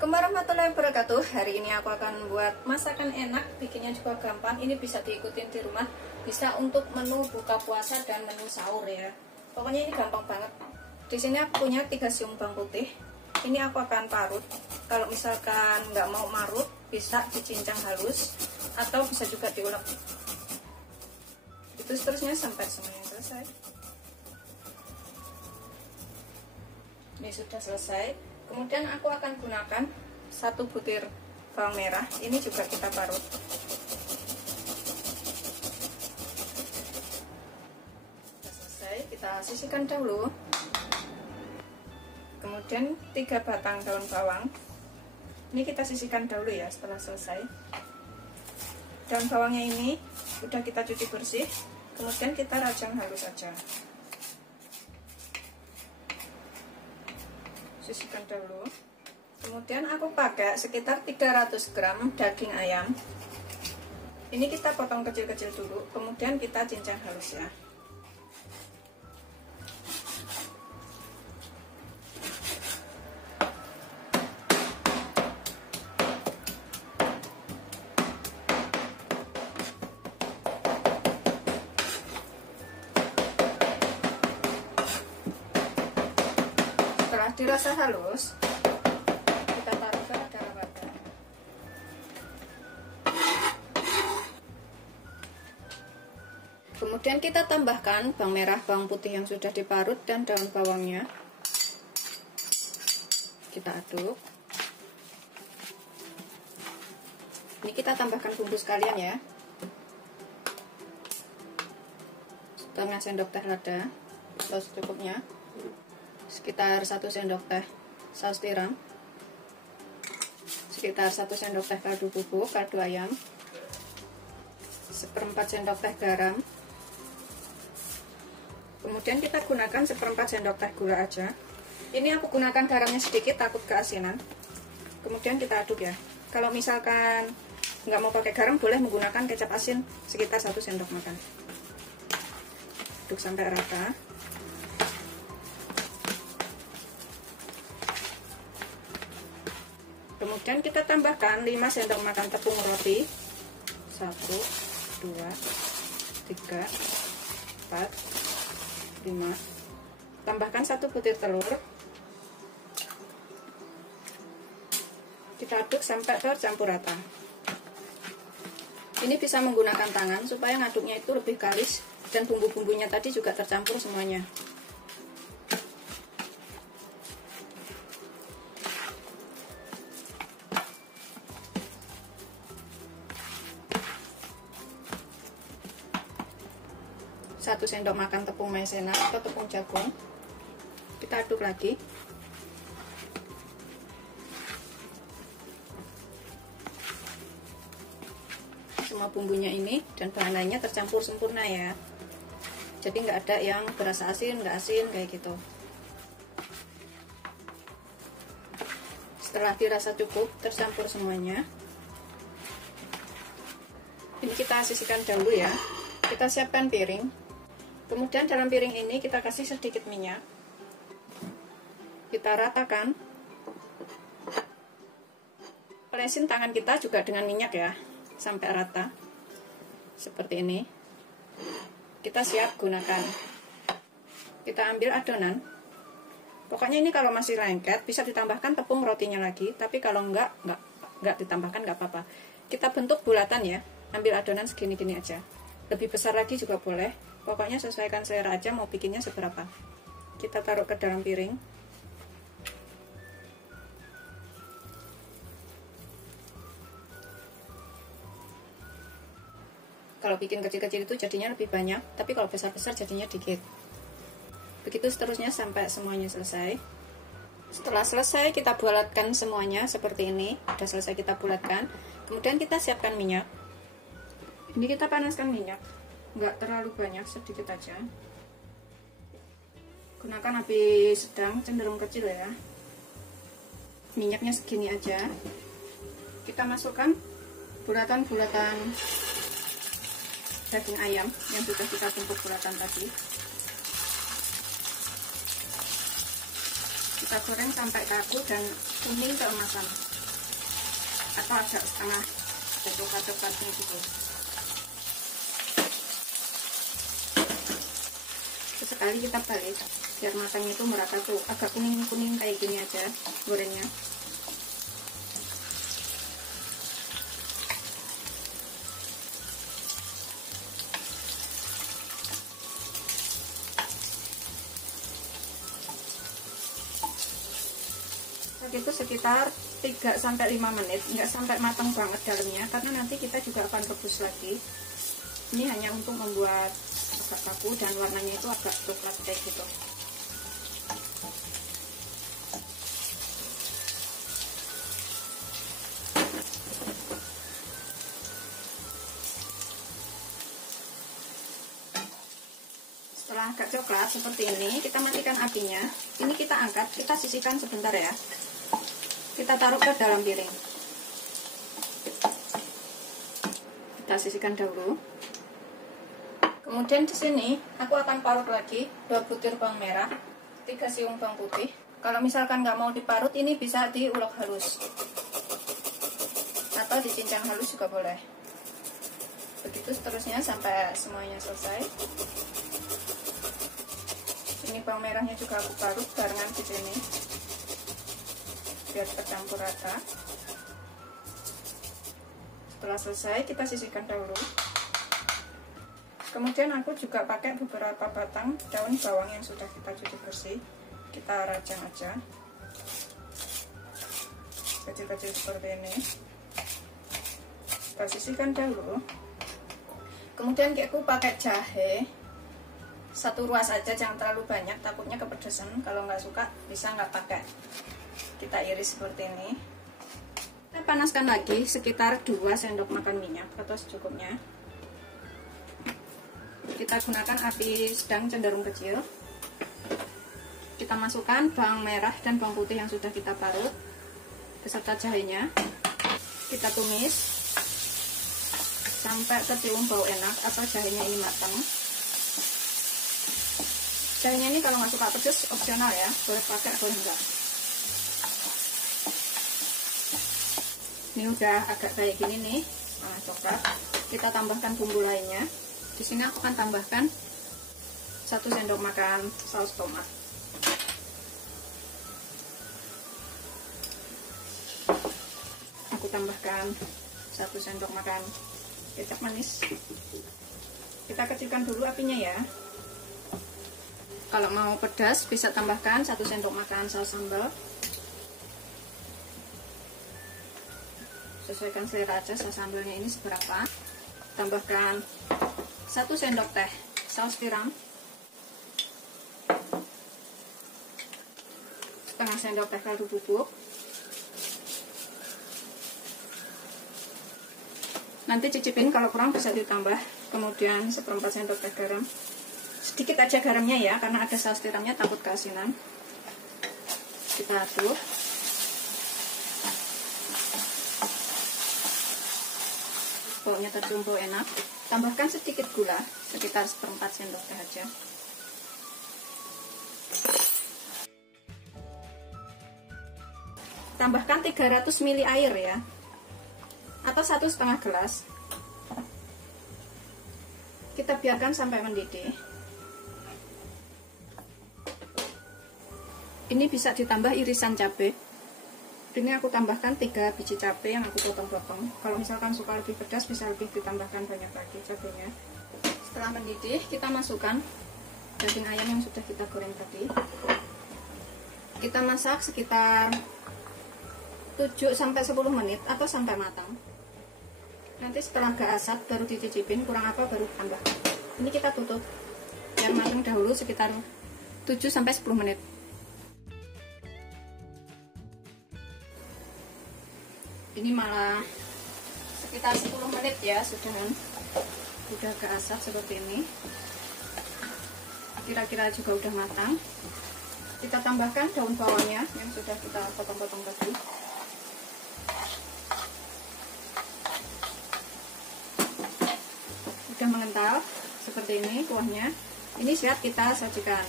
Assalamualaikum warahmatullahi wabarakatuh. Hari ini aku akan buat masakan enak, bikinnya juga gampang. Ini bisa diikutin di rumah, bisa untuk menu buka puasa dan menu sahur ya. Pokoknya ini gampang banget. Di sini aku punya 3 siung bawang putih. Ini aku akan parut. Kalau misalkan nggak mau marut, bisa dicincang halus atau bisa juga diulek. Itu seterusnya sampai semuanya selesai. Ini sudah selesai. Kemudian aku akan gunakan 1 butir bawang merah. Ini juga kita parut. Sudah selesai, kita sisihkan dahulu. Kemudian 3 batang daun bawang. Ini kita sisihkan dahulu ya setelah selesai. Daun bawangnya ini sudah kita cuci bersih. Kemudian kita rajang halus saja. Sisihkan dulu. Kemudian aku pakai sekitar 300 gram daging ayam. Ini kita potong kecil-kecil dulu, kemudian kita cincang halus ya. Setelah dirasa halus, kita taruh ke dalam wadah. Kemudian kita tambahkan bawang merah, bawang putih yang sudah diparut dan daun bawangnya. Kita aduk. Ini kita tambahkan bumbu sekalian ya. Setengah sendok teh lada atau secukupnya. Sekitar 1 sendok teh saus tiram, sekitar 1 sendok teh kaldu bubuk, kaldu ayam, 1/4 sendok teh garam. Kemudian kita gunakan 1/4 sendok teh gula aja. Ini aku gunakan garamnya sedikit, takut keasinan. Kemudian kita aduk ya. Kalau misalkan nggak mau pakai garam, boleh menggunakan kecap asin sekitar 1 sendok makan. Aduk sampai rata. Kemudian kita tambahkan 5 sendok makan tepung roti. 1, 2, 3, 4, 5. Tambahkan 1 butir telur. Kita aduk sampai tercampur rata. Ini bisa menggunakan tangan supaya ngaduknya itu lebih kalis dan bumbu-bumbunya tadi juga tercampur semuanya. Satu sendok makan tepung maizena atau tepung jagung. Kita aduk lagi. Semua bumbunya ini dan bahan lainnya tercampur sempurna ya. Jadi nggak ada yang berasa asin, nggak asin kayak gitu. Setelah dirasa cukup, tercampur semuanya. Ini kita sisihkan dahulu ya. Kita siapkan piring. Kemudian dalam piring ini kita kasih sedikit minyak. Kita ratakan. Olesin tangan kita juga dengan minyak ya, sampai rata. Seperti ini. Kita siap gunakan. Kita ambil adonan. Pokoknya ini kalau masih lengket bisa ditambahkan tepung rotinya lagi, tapi kalau enggak ditambahkan enggak apa-apa. Kita bentuk bulatan ya. Ambil adonan segini-gini aja. Lebih besar lagi juga boleh. Pokoknya sesuaikan selera aja mau bikinnya seberapa. Kita taruh ke dalam piring. Kalau bikin kecil-kecil itu jadinya lebih banyak, tapi kalau besar-besar jadinya dikit. Begitu seterusnya sampai semuanya selesai. Setelah selesai kita bulatkan semuanya seperti ini. Sudah selesai kita bulatkan. Kemudian kita siapkan minyak. Ini kita panaskan minyak. Nggak terlalu banyak, sedikit aja. Gunakan api sedang, cenderung kecil ya. Minyaknya segini aja. Kita masukkan bulatan-bulatan daging ayam yang sudah kita tumbuk bulatan tadi. Kita goreng sampai kaku dan kuning keemasan. atau agak setengah coklat-coklatnya gitu. Sekali kita balik biar matangnya itu merata tuh, agak kuning-kuning kayak gini aja gorengnya. Itu sekitar 3-5 menit, nggak sampai matang banget dalamnya karena nanti kita juga akan rebus lagi. Ini hanya untuk membuat agak kaku dan warnanya itu agak coklat kayak gitu. Setelah agak coklat seperti ini, kita matikan apinya. Ini kita angkat, kita sisihkan sebentar ya. Kita taruh ke dalam piring. Kita sisihkan dahulu. Kemudian di sini aku akan parut lagi 2 butir bawang merah, 3 siung bawang putih. Kalau misalkan nggak mau diparut, ini bisa diulek halus atau dicincang halus juga boleh. Begitu seterusnya sampai semuanya selesai. Ini bawang merahnya juga aku parut barengan di sini biar tercampur rata. Setelah selesai kita sisihkan dahulu. Kemudian aku juga pakai beberapa batang daun bawang yang sudah kita cuci bersih. Kita rajang aja kecil-kecil seperti ini. Kita sisihkan dahulu. Kemudian aku pakai jahe 1 ruas aja, jangan terlalu banyak, takutnya kepedesan. Kalau nggak suka bisa nggak pakai. Kita iris seperti ini. Kita panaskan lagi sekitar 2 sendok makan minyak atau secukupnya. Kita gunakan api sedang cenderung kecil. Kita masukkan bawang merah dan bawang putih yang sudah kita parut beserta jahenya. Kita tumis sampai tercium bau enak atau jahenya ini matang. Jahenya ini kalau nggak suka pedas opsional ya, boleh pakai boleh enggak. Ini udah agak kayak gini nih, coklat. Kita tambahkan bumbu lainnya. Di sini aku akan tambahkan 1 sendok makan saus tomat. Aku tambahkan 1 sendok makan kecap manis. Kita kecilkan dulu apinya ya. Kalau mau pedas bisa tambahkan 1 sendok makan saus sambal. Sesuaikan selera aja saus sambalnya ini seberapa. Tambahkan 1 sendok teh saus tiram, setengah sendok teh kaldu bubuk. Nanti cicipin, kalau kurang bisa ditambah. Kemudian 1/4 sendok teh garam, sedikit aja garamnya ya karena ada saus tiramnya, takut keasinan. Kita aduk. Baunya tercium bau enak. Tambahkan sedikit gula, sekitar 1/4 sendok teh aja. Tambahkan 300 ml air ya, atau 1,5 gelas. Kita biarkan sampai mendidih. Ini bisa ditambah irisan cabai. Ini aku tambahkan 3 biji cabai yang aku potong-potong. Kalau misalkan suka lebih pedas bisa lebih ditambahkan banyak lagi cabainya. Setelah mendidih, kita masukkan daging ayam yang sudah kita goreng tadi. Kita masak sekitar 7-10 menit atau sampai matang. Nanti setelah agak asat baru dicicipin, kurang apa baru tambah. Ini kita tutup yang matang dahulu sekitar 7-10 menit. Ini malah sekitar 10 menit ya, udah agak asap seperti ini. Kira-kira juga udah matang. Kita tambahkan daun bawangnya yang sudah kita potong-potong tadi. Udah mengental seperti ini kuahnya. Ini siap kita sajikan.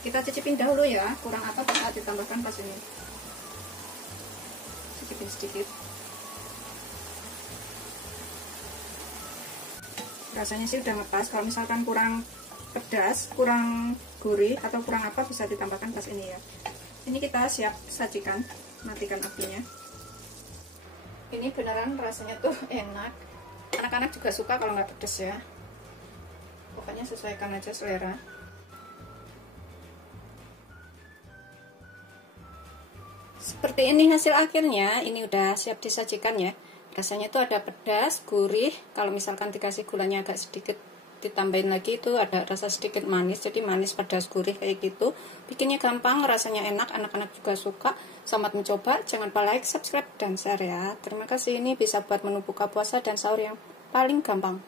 Kita cicipin dahulu ya, kurang apa bisa ditambahkan pas ini. Cicipin sedikit. Rasanya sih udah ngepas. Kalau misalkan kurang pedas, kurang gurih atau kurang apa, bisa ditambahkan pas ini ya. Ini kita siap sajikan. Matikan apinya. Ini beneran rasanya tuh enak. Anak-anak juga suka kalau nggak pedas ya. Pokoknya sesuaikan aja selera. Seperti ini hasil akhirnya. Ini udah siap disajikan ya. Rasanya tuh ada pedas, gurih. Kalau misalkan dikasih gulanya agak sedikit, ditambahin lagi itu ada rasa sedikit manis. Jadi manis, pedas, gurih kayak gitu. Bikinnya gampang, rasanya enak, anak-anak juga suka. Selamat mencoba. Jangan lupa like, subscribe, dan share ya. Terima kasih. Ini bisa buat menu buka puasa dan sahur yang paling gampang.